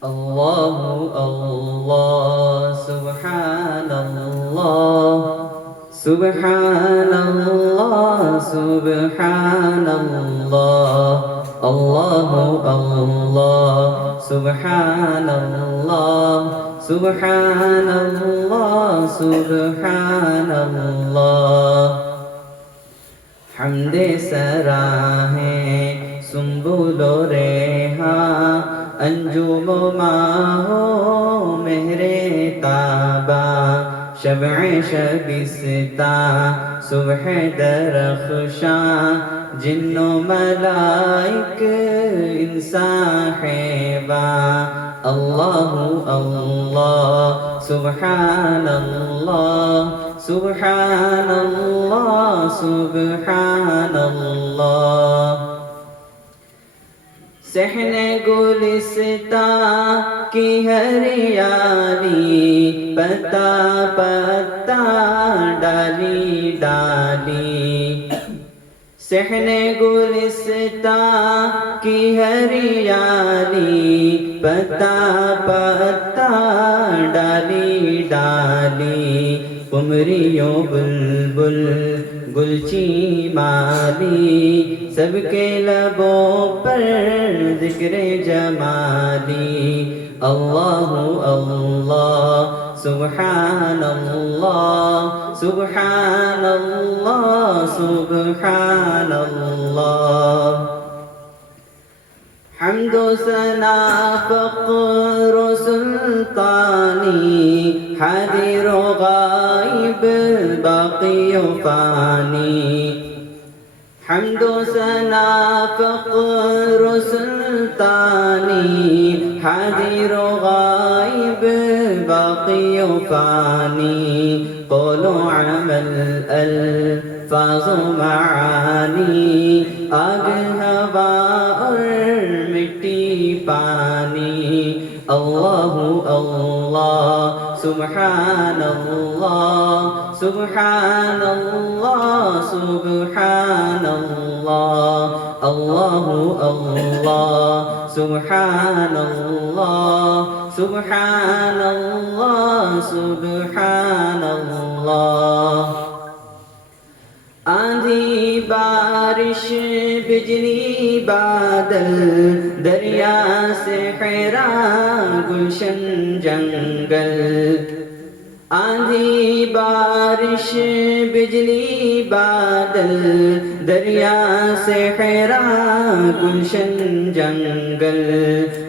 Allahu Allah, Subhanallah, Subhanallah, Subhanallah, Allahu Allah, Subhanallah, Subhanallah, Subhanallah. हमदे सराहें सुम्बुलो रेहा अंजुम माहो मेहरे ताबा शबे शबिस्ता सुबह दरख्शा जिन्नो मलाइक इंसान हैवा अल्लाहु अल्लाह सुब्हानल्लाह सुब्हानल्लाह सुब्हानल्लाह। सहने गुलिस्ता की हरियाली पत्ता पत्ता डाली डाली, सहने गुलिस्ता की हरियाली पत्ता पत्ता डाली डाली, कुमरियों बुलबुल गुलची माली सबके लबों पर जिक्र जमाली। अल्लाहु अल्लाह सुब्हानल्लाह सुब्हानल्लाह सुब्हानल्लाह। हम्दो सना फ़क़्र सुल्तानी हादिर गाइब बाक़ी फ़ानी, हम्दो सना फ़क़्र सुल्तानी हादिर गाइब बाक़ी फ़ानी, क़ौलो अमल अल्फ़ाज़ मानी आग हवा और मिट्टी पानी। अल्लाहु अल्लाह सुब्हानल्लाह सुब्हानल्लाह सुब्हानल्लाह। अल्लाहु अल्लाह सुब्हानल्लाह सुब्हानल्लाह सुब्हानल्लाह। आंधी बारिश बिजली बादल दरिया से खैरा गुलशन जंगल, आंधी बारिश बिजली बादल दरिया से खैरा गुलशन जंगल,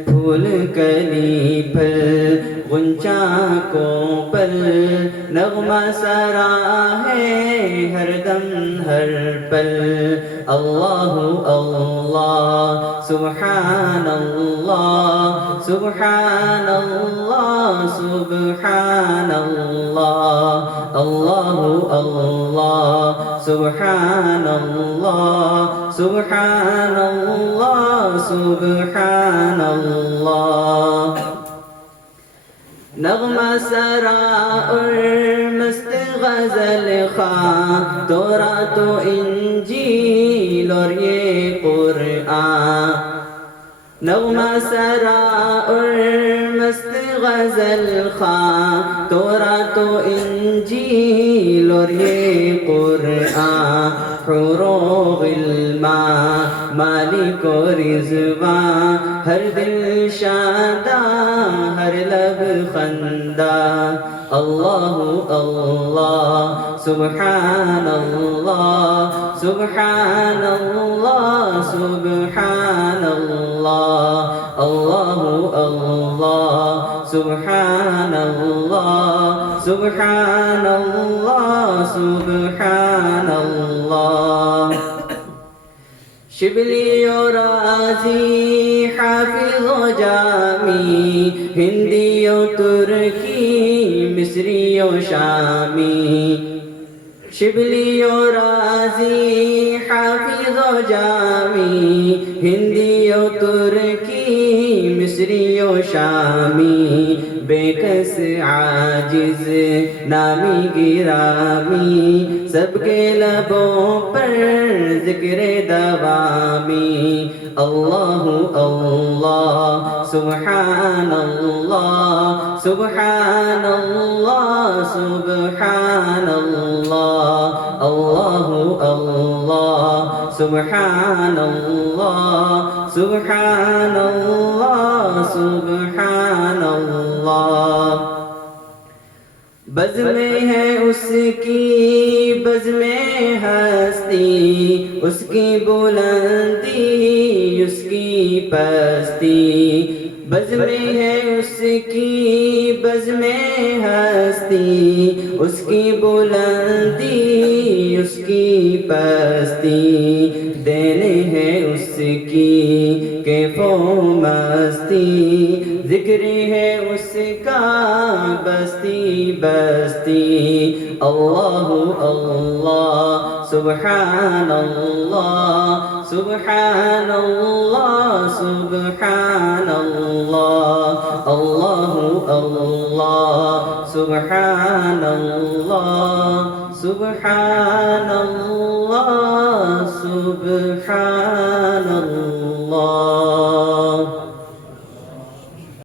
फूल कली फल गुंचा को पल नगमा सरा है हर दम हर पल। अल्लाहु अल्लाह सुब्हानल्लाह सुब्हानल्लाह सुब्हानल्लाह। अल्लाहु अल्लाह सुब्हानल्लाह सुब्हानल्लाह सुब्हानल्लाह। नग़मा सरा और मस्त गज़ल ख़ां तोरा तो इंजील और ये कुरआन, नग़मा सरा और मस्त गज़ल ख़ां तोरा तो इंजील और ये कुरआन, हुरो गिल्मा मालिक और रिज़वान हर दिल शादा हर लब खंदा। अल्लाहु अल्लाह सुब्हानल्लाह सुब्हानल्लाह सुब्हानल्लाह। अल्लाहु अल्लाह सुब्हानल्लाह सुब्हानल्लाह सुब्हानल्लाह। शिबली और राज़ी हाफिज़ व जामी हिंदी व तुर्की मिस्री व शामी, शिबली और राज़ी हाफिज़ व जामी हिंदी व तुर्की मिस्री व शामी, बेकस आजिज नामी गिरामी सबके लबों पर जिक्र दवामी अल्लाहु अल्लाह सुब्हानल्लाह सुब्हानल्लाह सुब्हानल्लाह अल्लाहु अल्लाह सुब्हानल्लाह सुब्हानल्लाह सुब्हानल्लाह बज़ में है उसकी बज़ में हस्ती उसकी बुलंदी उसकी पस्ती बज़ में है उसकी बज़ में हस्ती उसकी बुलंदी उसकी पस्ती देने हैं उसकी कैफो मस्ती जिक्र है उसका बस्ती बस्ती अल्लाहु अल्लाह सुब्हानल्लाह सुब्हानल्लाह सुब्हानल्लाह अल्लाहु अल्लाह सुब्हानल्लाह सुब्हानल्लाह सुब्हानल्लाह